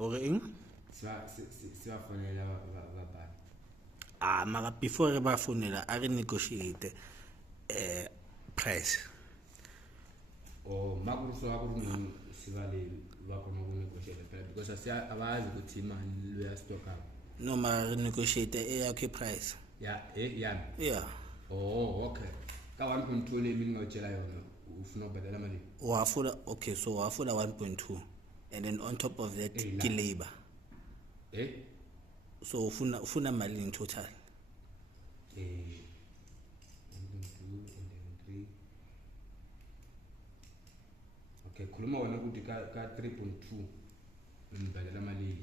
or eng sibafonela mara before re ba fonela a re negotiate price makuruso akuru sibale bakona ku negotiate because abazi ukuthi imali lo ya stock up no mara re negotiate yakhe price yeah okay ka 1.2 le mina ngotshela yona ufuna ubadala mali wafula okay so wafula 1.2 and then on top of that ki labor so ufuna mali in total 1.2 and then 3 okay khuluma wona ukuthi ka 3.2 ngibadala mali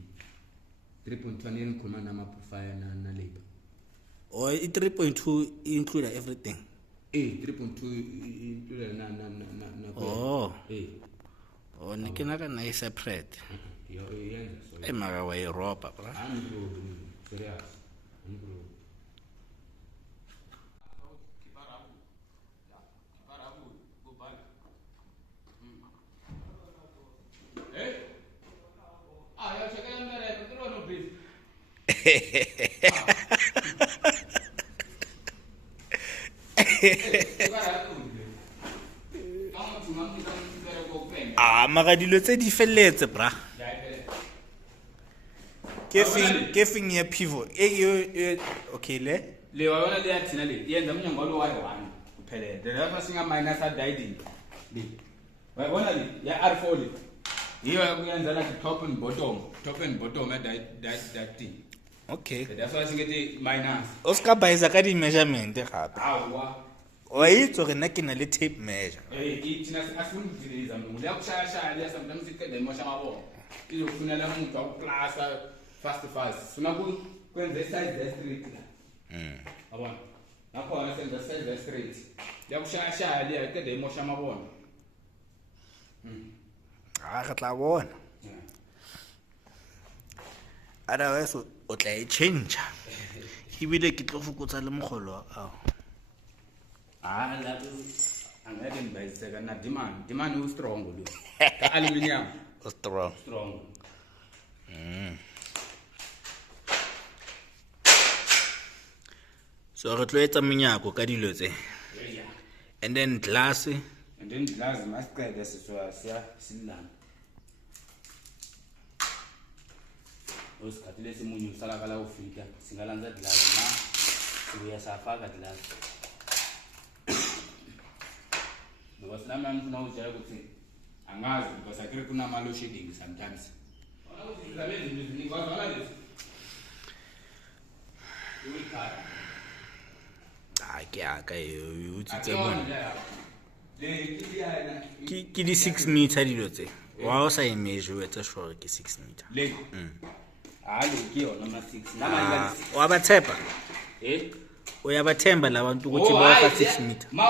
3.1 yeni khuluma nama-fire na labor or 3.2 include everything 3.2 include na nikina ka na separate yenza so mara wa Europa bra serious mara dilo tse di felletse bra ke fing ya pivot okay le wa bona le ya thina le yenza umnyango lo wa 1 kuphelele the rest singa minus a died le wa bona le ya R4 le hiyo yakuyenza la top and bottom that thing okay that's why singethi minus oska baiza ka di measurement gape wa itso re nna ke na le tape measure ithina asifuni ukudiliza mntu le yakushaya le sometimes iqede emosha amabona izokufunela umuntu akuplasa fast funa kwenza size straight la yabona nakhona senza size straight yakushaya le iqede emosha amabona re tla bona otherwise o tla e change ibile ke tlo fokotsa le mogolo la angeke ngibayiseka na demand u strong lo aluminium strong so re tlo etsa menyako ka dilo tse and then glass masiqede siya silana osikhathi lesimunyu salakala ufika singalanza glass na sibuya safaka glass because lama mfuna ujela ukuthi angazi because akere kuna malo shading sometimes wona uzizabezi izinto ngizwala lezi uyikhala ke aka yo utsitse bona le kiliana ke di 6 meter dilo tse wa o sa e measure etsa sure ke 6 meter le le ke yona ma 6 nama wa bathepa o ya bathemba labantu ukuthi bafa 6 meter ma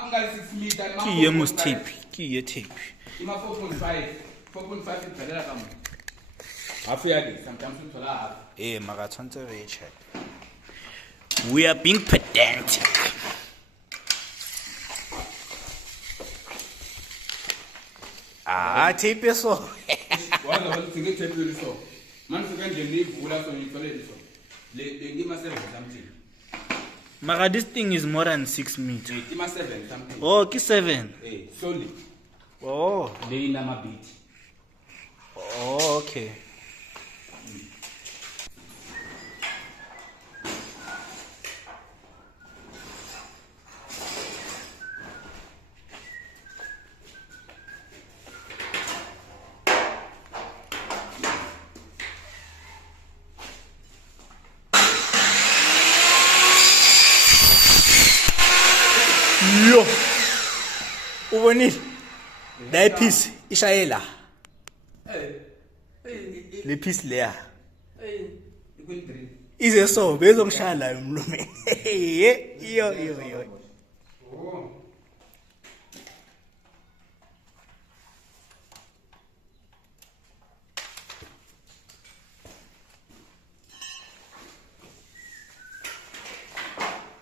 kunga 6 meter ke ye must tape ke ye tape ima 4.5 ibhalela kama half ya ke sometimes uthola half maka tshwantse re check we are being pedantic tape so wala walithinge tape so manje kanje nivula so ngithole so le ngima 7 something maka this thing is more than 6 meter ngima 7 something ke 7 solid le ina mabit okay yo ubonile la piece ishayela le piece leya ize so bezongishaya la emlomeni yo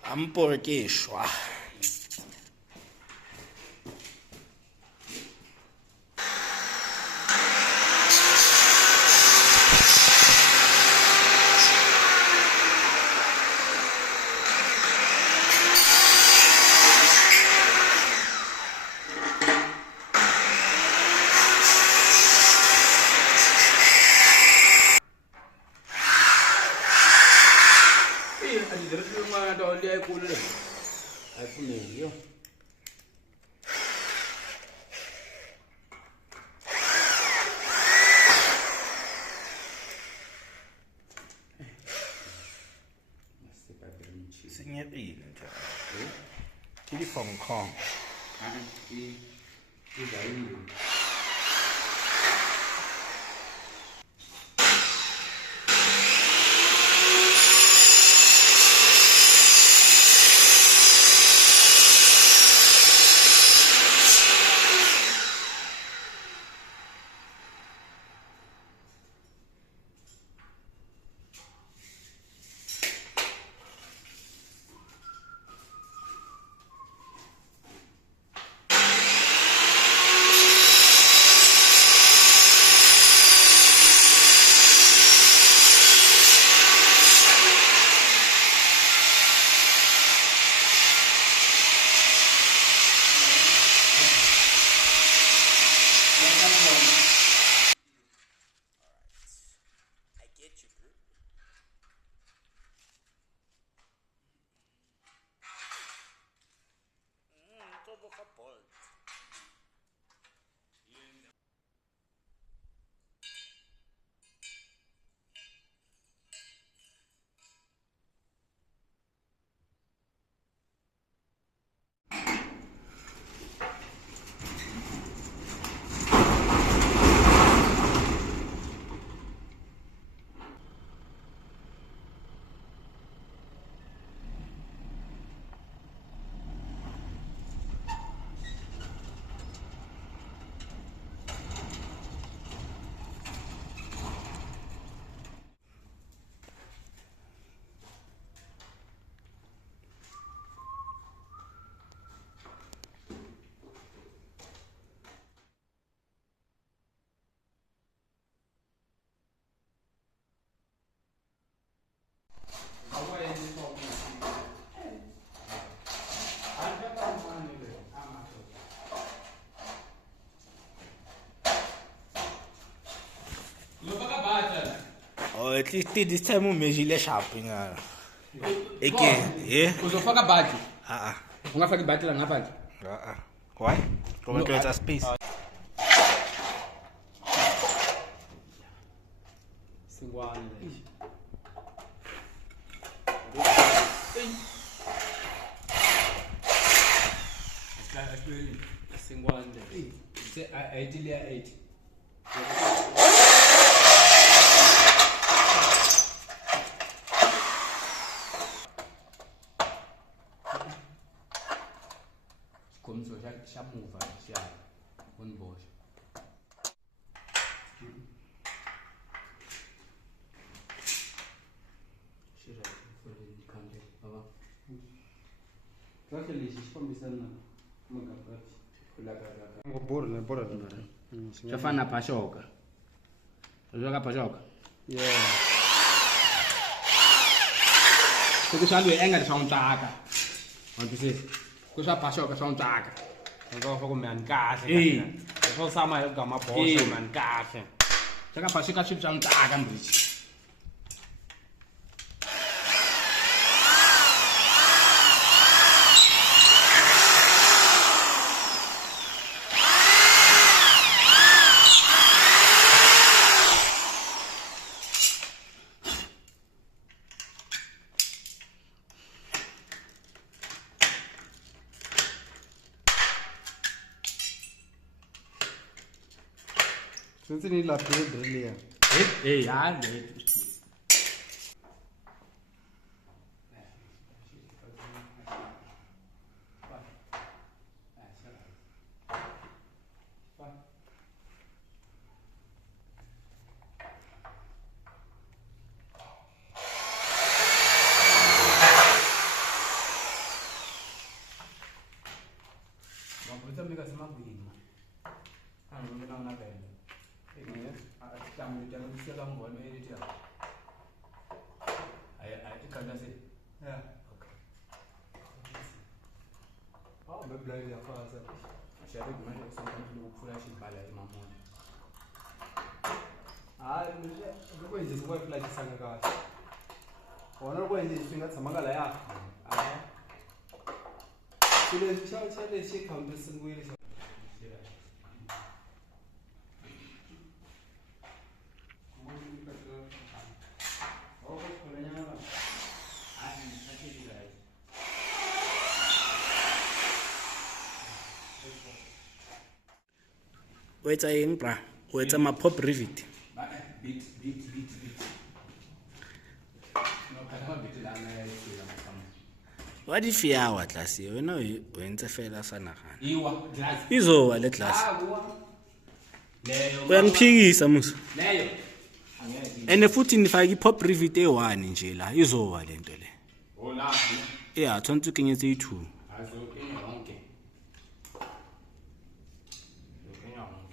amporkeshwa kule ayipfuneki yo Senyepile nje. Ke di Hong Kong. izayile Oh, at least this time we measure shopping. Again, yeah. uzofaka bhadi Uh-uh. ungafaki ibhadi la ngaphandle Why? Because there's a space. singwane singwane se ideally ya 8 Começou já muva, já onde boas. Shira, foi de canto, baba. Sasa lishifambisana magabati. Bora. Chafana pashoka. Joga pashoka. Yeah. Kusalwe enga swa untaka. Wantisisi. Kusa pashoka swa untaka. Ngoba kumani kahle. Eh. Swo sama igama boss man kahle. Chaka pashoka swa untaka mbichi. Since ni la drill ya. Ya, Mabuta mika sema kuima. Ngena ngabele. Tamu dia mesti kamu buat ini dia. Ayat ikan nasi. Ja. Oh, med blöj jag för så. Siapa gimana sampai lu flash balik mamon. Ah, det går inte så bra flash sanga ka. Ona ko inte svinga samanga la ya. Ah. lexi kambisisiwile xa o etsa eng bra o etsa ma-pop rivet Beat. No, khatama beat lana ya itsela mafama. wa difiawa tlase wena o entse fela sa nagana Iwa, glass. izowa le tlase Wa. Leyo. uyangiphikisa musa Leyo. Angeke. and futhi nifake i-pop rivet e-1 nje la izowa le nto le Hola. ya tshwanetse o kenyetse i-2 Azo kenya yonke. Kenya yonke.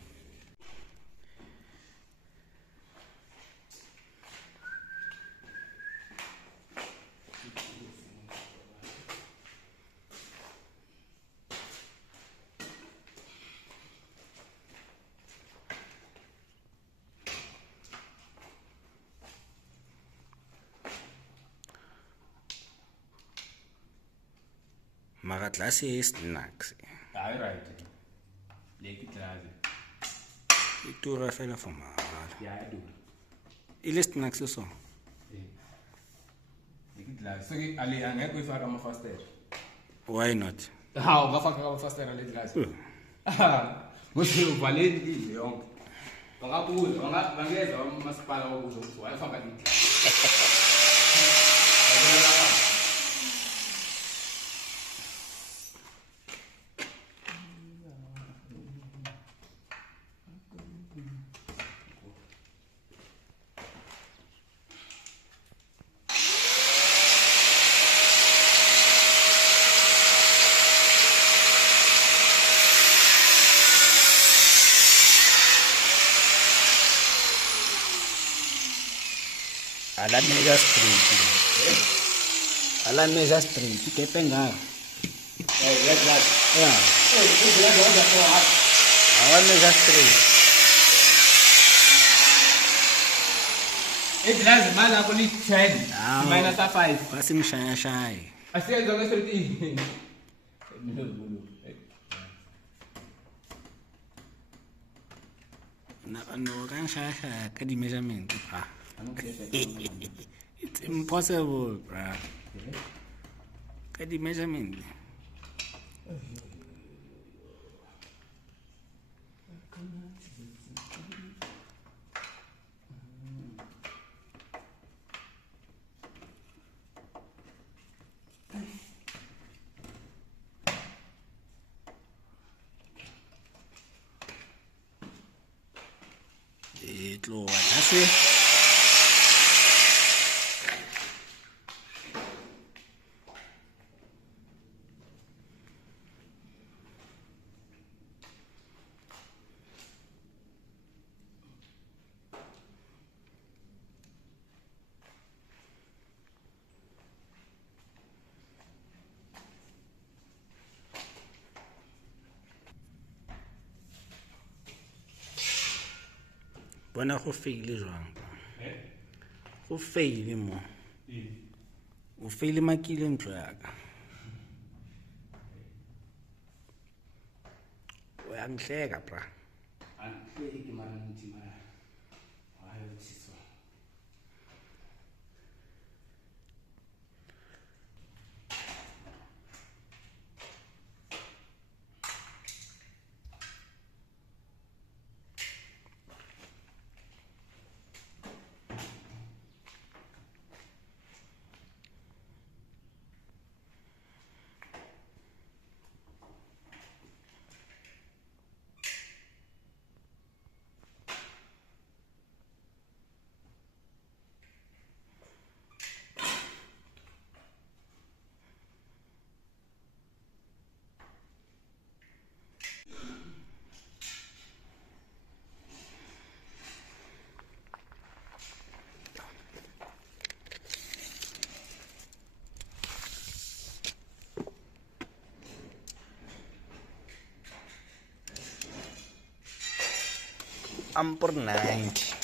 mara tlase e snacks Hayi right. Leki glass. e tura fela for mahala Ya do. e le snacks so Leki glass. So ke ali angeke uyifaka ama fastera. why not Ha, ungafaka ama fastera le glass. Musi uvaleni yonke. Bangabuza, bangeza umasipala wokuza ukuthi wayifaka leki. ala measure straight ala measure straight kepe ngaka Let's glass. ya awa measure straight Glass mala ko li 10 Ah. minus 5. ba se mshaya-shaye Asiyenza ngestraight. no ka nshaya-shaya ka di-measurement bra it's impossible bra ka di-measurement e tloga tlase bona go faile jwang go faile mo o faile makile ntlo yaka o yangihleka bra Angihleki mara ngithi mara. Hayi uthixo. amper 90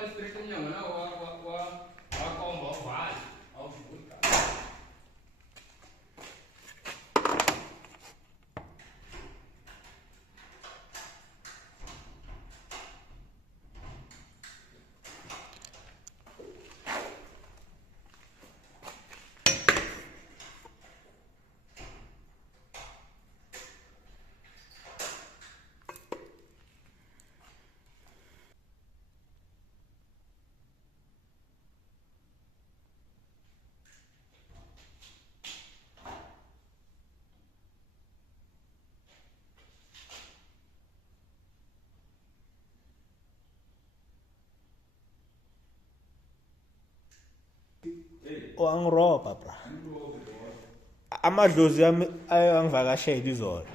wale straight umnyango na wakomba wavala awuvula. Angiroba bra. Amadlozi ami ayangivakashela izolo.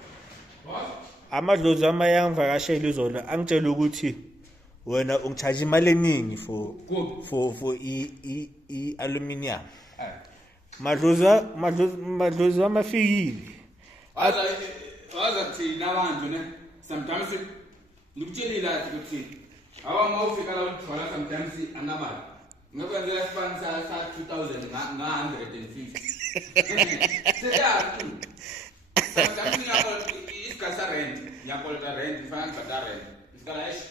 Amadlozi ami ayangivakashela izolo angitshela ukuthi wena ungicharge imali eningi for I aluminium. Madlozi amafikile. Waza thina abantu ne sometimes ngikutshelile ukuthi awama ufika la uthola sometimes anamali. Ngakwenzela span sa 2000 nga 150. Seyaku. Sometimes isikasa rent, nyakolta rent, ifana ngibhadala rent. Isikala esh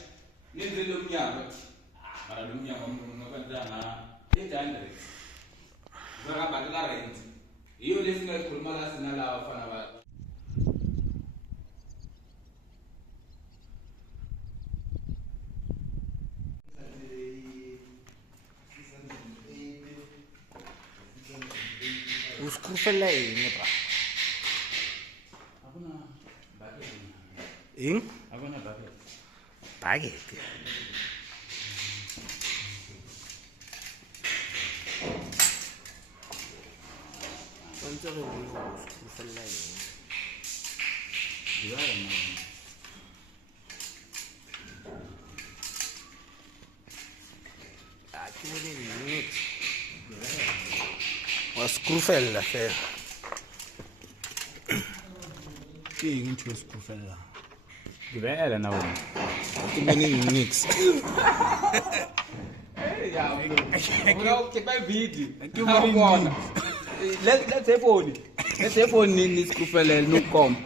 nindile umnyango. Mara lo mnyango ngakwenzela na 800. Ngabhadala rent. Iyo lesina khuluma la sina la bafana ba. Uskrufela ene bra. Akuna bucket. Ing? Akuna bucket. Bucket. Quanto lo uskrufela ene? Divara man. Aquele mix. Waskrufela fe. Ke eng ntho skrufela? Divara na wona. Ke bone mix. Ya, bro, ke ba video. Ke bona. Let's say phone ni skufele no kom.